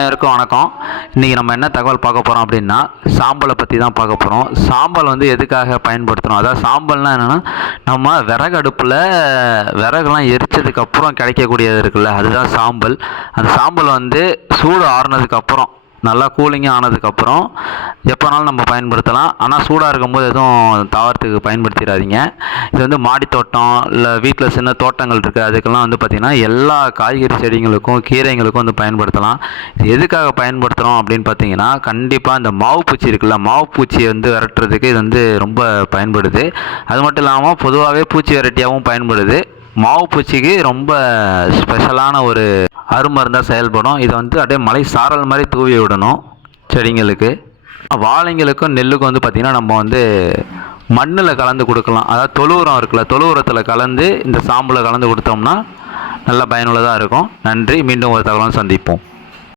அனைவருக்கும் வணக்கம். இன்றைக்கி நம்ம என்ன தகவல் பார்க்க போகிறோம் அப்படின்னா சாம்பலை பற்றி தான் பார்க்க போகிறோம் சாம்பல் வந்து எதுக்காக பயன்படுத்துகிறோம் அதாவது சாம்பல்னால் என்னென்னா நம்ம விறகு அடுப்பில் விறகுலாம் எரிச்சதுக்கப்புறம் கிடைக்கக்கூடியது இருக்குல்ல அதுதான் சாம்பல். அந்த சாம்பல் வந்து சூடு ஆறுனதுக்கப்புறம் நல்லா கூலிங்காக ஆனதுக்கப்புறம் எப்போனாலும் நம்ம பயன்படுத்தலாம். ஆனால் சூடாக இருக்கும்போது எதுவும் தாவரத்துக்கு பயன்படுத்திடாதீங்க. இது வந்து மாடித்தோட்டம் இல்லை வீட்டில் சின்ன தோட்டங்கள் இருக்குது அதுக்கெல்லாம் வந்து பார்த்திங்கன்னா எல்லா காய்கறி செடிங்களுக்கும் கீரைங்களுக்கும் வந்து பயன்படுத்தலாம். இது எதுக்காக பயன்படுத்துகிறோம் அப்படின்னு பார்த்தீங்கன்னா கண்டிப்பாக இந்த மாவு பூச்சி இருக்குல்ல மாவு பூச்சியை வந்து விரட்டுறதுக்கு இது வந்து ரொம்ப பயன்படுது. அது மட்டும் இல்லாமல் பொதுவாகவே பூச்சி வெரைட்டியாகவும் பயன்படுது. மாவு பூச்சிக்கு ரொம்ப ஸ்பெஷலான ஒரு அருமருந்தாக செயல்படும். இதை வந்து அப்படியே மலை சாரல் மாதிரி தூவி விடணும் செடிங்களுக்கு. வாழைங்களுக்கும் நெல்லுக்கும் வந்து பார்த்திங்கன்னா நம்ம வந்து மண்ணில் கலந்து கொடுக்கலாம். அதாவது தொழு உரம் இருக்குல்ல தொழு உரத்தில் கலந்து இந்த சாம்பலை கலந்து கொடுத்தோம்னா நல்ல பயனுள்ளதாக இருக்கும். நன்றி. மீண்டும் ஒரு தகவலும் சந்திப்போம்.